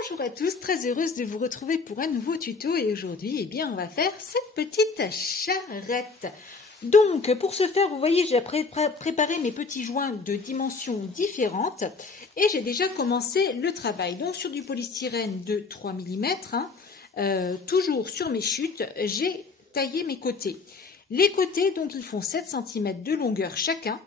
Bonjour à tous, très heureuse de vous retrouver pour un nouveau tuto et aujourd'hui, eh bien, on va faire cette petite charrette. Donc, pour ce faire, vous voyez, j'ai préparé mes petits joints de dimensions différentes et j'ai déjà commencé le travail. Donc, sur du polystyrène de 3 mm, toujours sur mes chutes, j'ai taillé mes côtés. Les côtés, donc, ils font 7 cm de longueur chacun.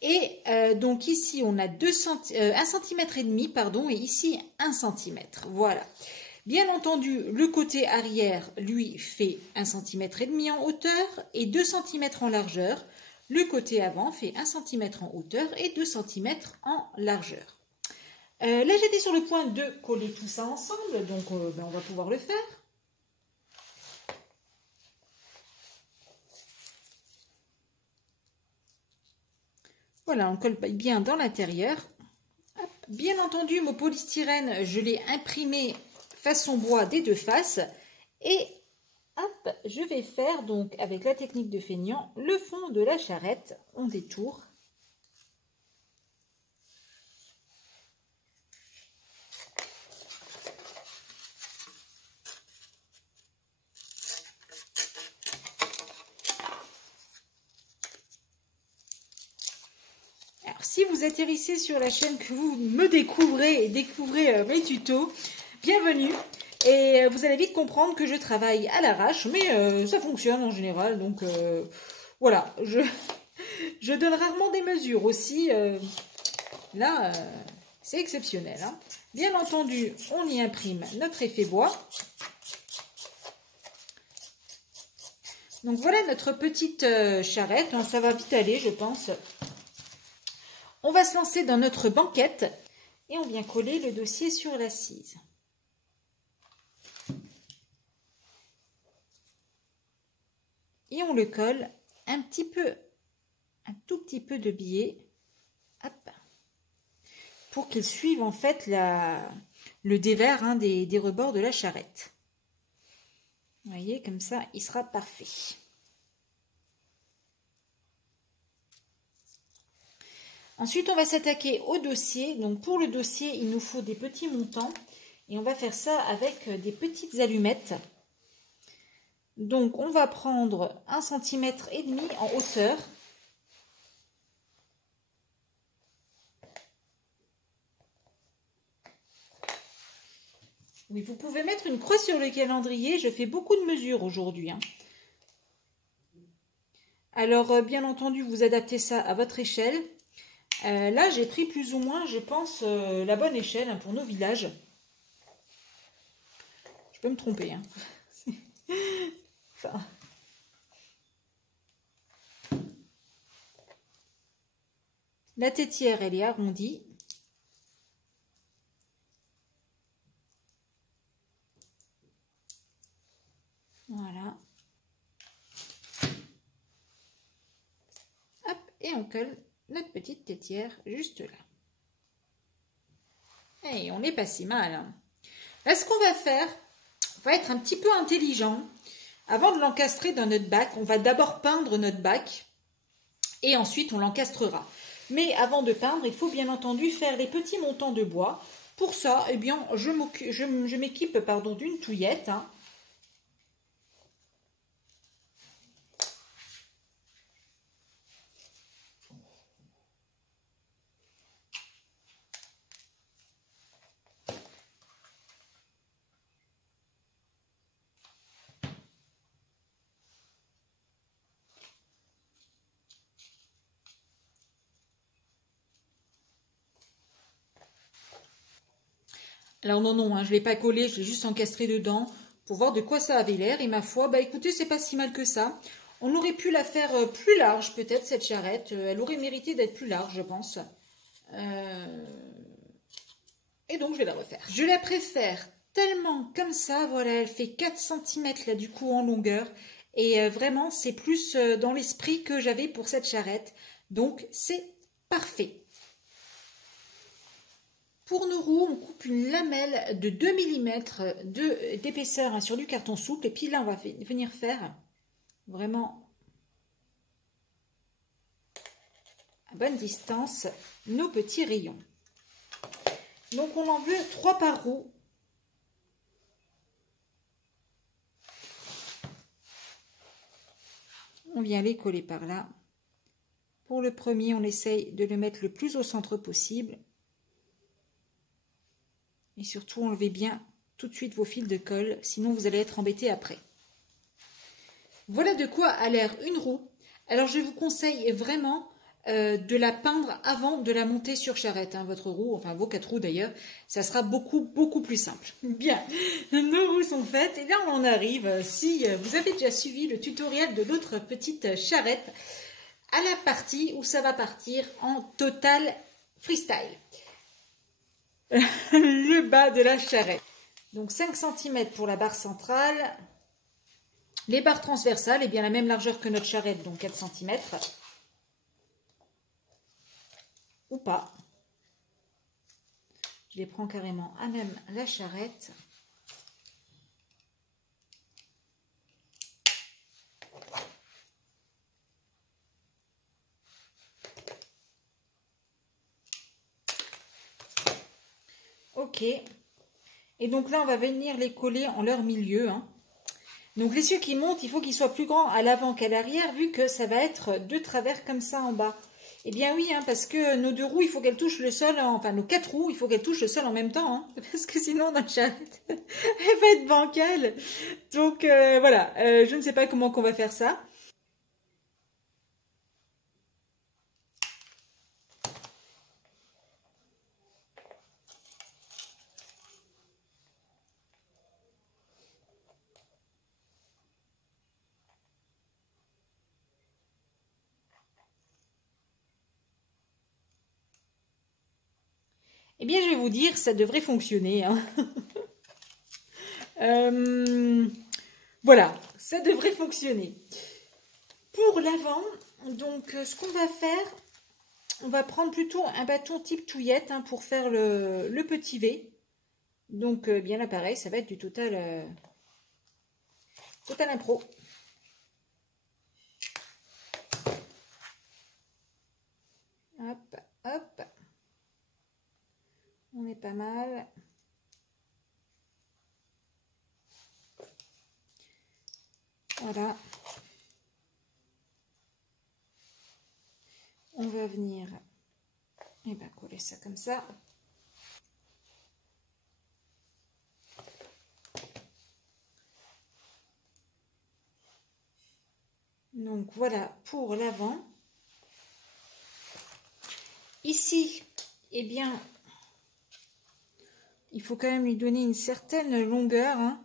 Et donc ici on a 1,5 cm, pardon, et ici 1 cm. Voilà. Bien entendu, le côté arrière, lui, fait 1,5 cm en hauteur et 2 cm en largeur. Le côté avant fait 1 cm en hauteur et 2 cm en largeur. Là, j'étais sur le point de coller tout ça ensemble, donc on va pouvoir le faire. Voilà, on colle bien dans l'intérieur. Bien entendu, mon polystyrène, je l'ai imprimé façon bois des deux faces. Et hop, je vais faire donc avec la technique de feignant le fond de la charrette. On détourne. Si vous atterrissez sur la chaîne, que vous me découvrez et découvrez mes tutos, bienvenue. Et vous allez vite comprendre que je travaille à l'arrache, mais ça fonctionne en général. Donc voilà, je donne rarement des mesures aussi. Là, c'est exceptionnel. Hein. Bien entendu, on y imprime notre effet bois. Donc voilà notre petite charrette. Ça va vite aller, je pense. On va se lancer dans notre banquette et on vient coller le dossier sur l'assise. Et on le colle un tout petit peu de biais, hop, pour qu'il suive en fait le dévers des rebords de la charrette. Vous voyez, comme ça, il sera parfait. Ensuite, on va s'attaquer au dossier. Donc, pour le dossier, il nous faut des petits montants. Et on va faire ça avec des petites allumettes. Donc, on va prendre 1,5 cm en hauteur. Oui, vous pouvez mettre une croix sur le calendrier. Je fais beaucoup de mesures aujourd'hui. Alors, bien entendu, vous adaptez ça à votre échelle. Là, j'ai pris plus ou moins, je pense, la bonne échelle pour nos villages. Je peux me tromper. Enfin. La tétière, elle est arrondie. Voilà. Hop, et on colle notre petite tétière juste là. Et on n'est pas si mal. Là, ce qu'on va faire, on va être un petit peu intelligent. Avant de l'encastrer dans notre bac, on va d'abord peindre notre bac et ensuite on l'encastrera. Mais avant de peindre, il faut bien entendu faire les petits montants de bois. Pour ça, eh bien, je m'équipe d'une touillette. Alors non, je ne l'ai pas collé, je l'ai juste encastré dedans pour voir de quoi ça avait l'air. Et ma foi, écoutez, c'est pas si mal que ça. On aurait pu la faire plus large peut-être, cette charrette. Elle aurait mérité d'être plus large, je pense. Et donc, je vais la refaire. Je la préfère tellement comme ça. Voilà, elle fait 4 cm là du coup en longueur. Et vraiment, c'est plus dans l'esprit que j'avais pour cette charrette. Donc, c'est parfait. Pour nos roues, on coupe une lamelle de 2 mm d'épaisseur sur du carton souple. Et puis là, on va venir faire vraiment à bonne distance nos petits rayons. Donc on en veut 3 par roue. On vient les coller par là. Pour le premier, on essaye de le mettre le plus au centre possible. Et surtout, enlevez bien tout de suite vos fils de colle, sinon vous allez être embêté après. Voilà de quoi a l'air une roue. Alors je vous conseille vraiment de la peindre avant de la monter sur charrette, hein, votre roue, enfin vos 4 roues d'ailleurs, ça sera beaucoup plus simple. Bien, nos roues sont faites et là on en arrive, si vous avez déjà suivi le tutoriel de l'autre petite charrette, à la partie où ça va partir en total freestyle. Le bas de la charrette. Donc 5 cm pour la barre centrale. Les barres transversales, eh bien la même largeur que notre charrette, donc 4 cm. Ou pas. Je les prends carrément à même la charrette. Ok. Et donc là, on va venir les coller en leur milieu, hein. Donc l'essieu qui monte, il faut qu'il soit plus grand à l'avant qu'à l'arrière, vu que ça va être de travers comme ça en bas. Eh bien oui, hein, parce que nos 2 roues, il faut qu'elles touchent le sol, enfin nos 4 roues, il faut qu'elles touchent le sol en même temps, hein, parce que sinon notre charrette, elle va être bancale. Donc voilà, je ne sais pas comment qu'on va faire ça. Eh bien, je vais vous dire, ça devrait fonctionner, hein. Voilà, ça devrait fonctionner. Pour l'avant, donc ce qu'on va faire, on va prendre plutôt un bâton type touillette, hein, pour faire le petit V. Donc bien là pareil, ça va être du total impro. Hop, hop. On est pas mal. Voilà. On va venir coller ça comme ça. Donc voilà pour l'avant. Ici, eh bien, il faut quand même lui donner une certaine longueur, hein.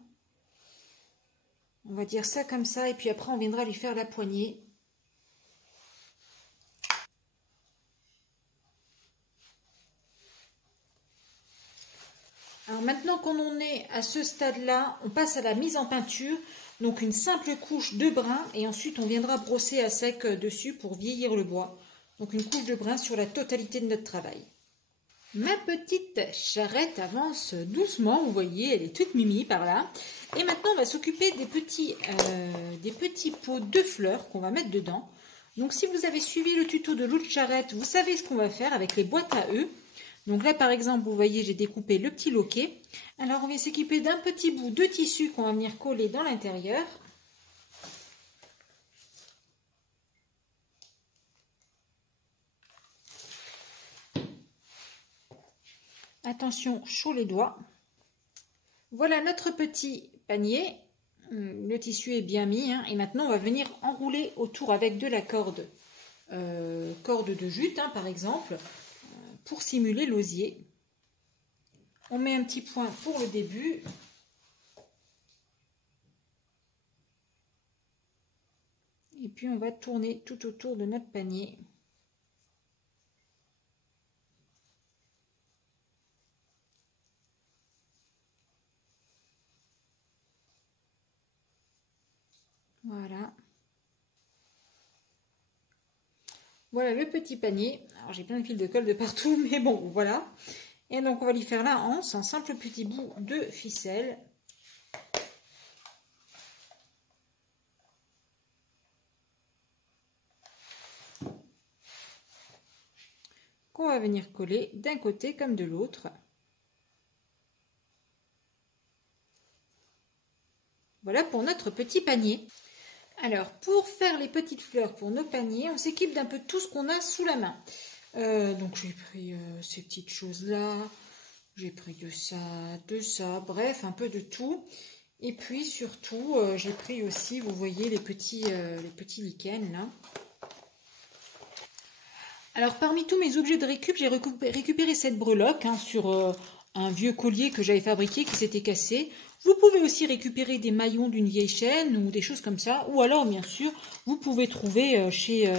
On va dire ça comme ça, et puis après on viendra lui faire la poignée. Alors maintenant qu'on en est à ce stade-là, on passe à la mise en peinture. Donc une simple couche de brun, et ensuite on viendra brosser à sec dessus pour vieillir le bois. Donc une couche de brun sur la totalité de notre travail. Ma petite charrette avance doucement, vous voyez, elle est toute mimi par là. Et maintenant, on va s'occuper des petits pots de fleurs qu'on va mettre dedans. Donc, si vous avez suivi le tuto de l'autre charrette, vous savez ce qu'on va faire avec les boîtes à œufs. Donc là, par exemple, vous voyez, j'ai découpé le petit loquet. Alors, on va s'équiper d'un petit bout de tissu qu'on va venir coller dans l'intérieur. Attention, chaud les doigts. Voilà notre petit panier. Le tissu est bien mis, hein, et maintenant on va venir enrouler autour avec de la corde, corde de jute, hein, par exemple, pour simuler l'osier. On met un petit point pour le début. Et puis on va tourner tout autour de notre panier. Voilà. Voilà le petit panier. Alors j'ai plein de fils de colle de partout, mais bon, voilà. Et donc on va lui faire la anse, un simple petit bout de ficelle. Qu'on va venir coller d'un côté comme de l'autre. Voilà pour notre petit panier. Alors, pour faire les petites fleurs pour nos paniers, on s'équipe d'un peu de tout ce qu'on a sous la main. Donc, j'ai pris ces petites choses-là, j'ai pris de ça, bref, un peu de tout. Et puis, surtout, j'ai pris aussi, vous voyez, les petits lichens, là. Alors, parmi tous mes objets de récup, j'ai récupéré cette breloque sur un vieux collier que j'avais fabriqué qui s'était cassé. Vous pouvez aussi récupérer des maillons d'une vieille chaîne ou des choses comme ça. Ou alors, bien sûr, vous pouvez trouver chez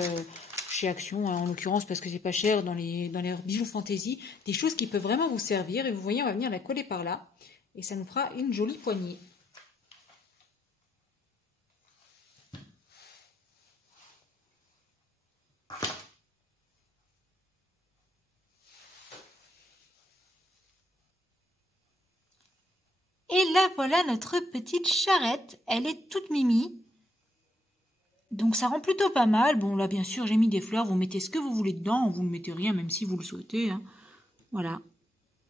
Action, en l'occurrence, parce que c'est pas cher, dans les bijoux fantaisie, des choses qui peuvent vraiment vous servir. Et vous voyez, on va venir la coller par là. Et ça nous fera une jolie poignée. Et là, voilà notre petite charrette. Elle est toute mimi. Donc ça rend plutôt pas mal. Bon, là, bien sûr, j'ai mis des fleurs. Vous mettez ce que vous voulez dedans. Vous ne mettez rien, même si vous le souhaitez. Hein. Voilà.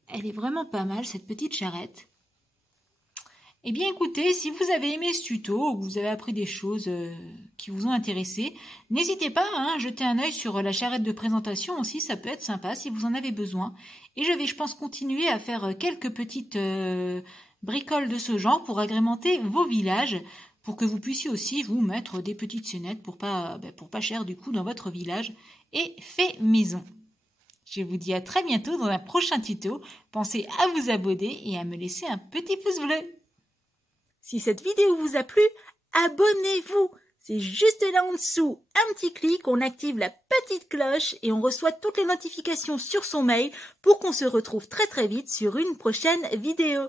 Elle est vraiment pas mal, cette petite charrette. Eh bien, écoutez, si vous avez aimé ce tuto, ou que vous avez appris des choses qui vous ont intéressé, n'hésitez pas à jeter un œil sur la charrette de présentation aussi. Ça peut être sympa si vous en avez besoin. Et je pense, continuer à faire quelques petites bricoles de ce genre pour agrémenter vos villages, pour que vous puissiez aussi vous mettre des petites scénettes pour pas cher du coup dans votre village et fait maison. Je vous dis à très bientôt dans un prochain tuto. Pensez à vous abonner et à me laisser un petit pouce bleu. Si cette vidéo vous a plu, abonnez-vous. C'est juste là en dessous, un petit clic, on active la petite cloche et on reçoit toutes les notifications sur son mail pour qu'on se retrouve très très vite sur une prochaine vidéo.